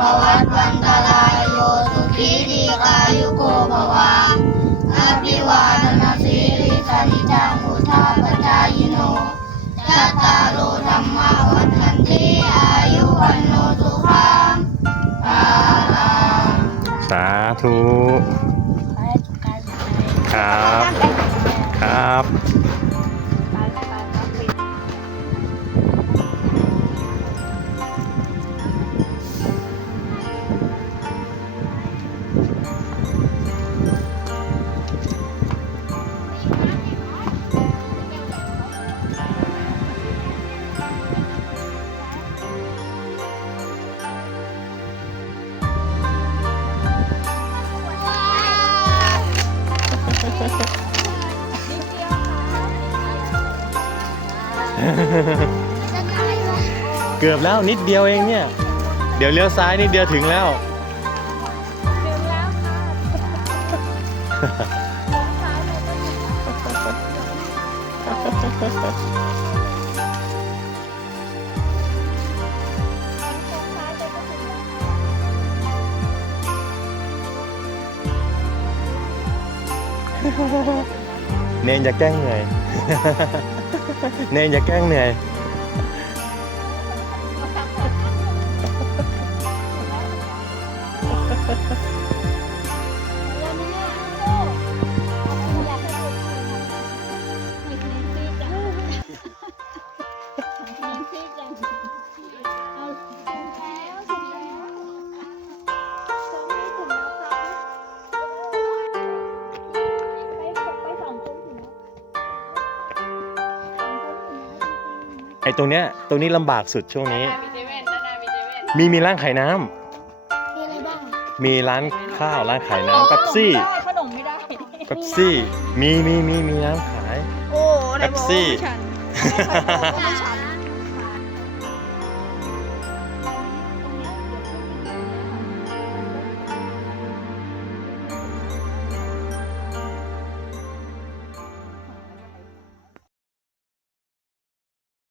ภวัตวันตลายโยสุขีดีกายุโกภวาอภิวาทนาสีริสนิจังุทาปจายโนจัตาโลธรรมาวันนันติอายุวันโนสุขังภาลังสาธุ ครับ ครับ เกือบแล้วนิดเดียวเองเนี่ย เดี๋ยวเลี้ยวซ้ายนิดเดียวถึงแล้ว ค่ะมองซ้าย ไอ้ตรงเนี้ยตรงนี้ลำบากสุดช่วงนี้ มีเซเว่นด้านหน้ามีเซเว่นมีมีร้านขายน้ำมีอะไรบ้างมีร้านข้าวร้านขายน้ำเป๊ปซี่ขนมไม่ได้ เป๊ปซี่มีมีมีมีน้ำขาย โอ้เป๊ปซี่ฉัน ไม่ใครบอกว่าฉัน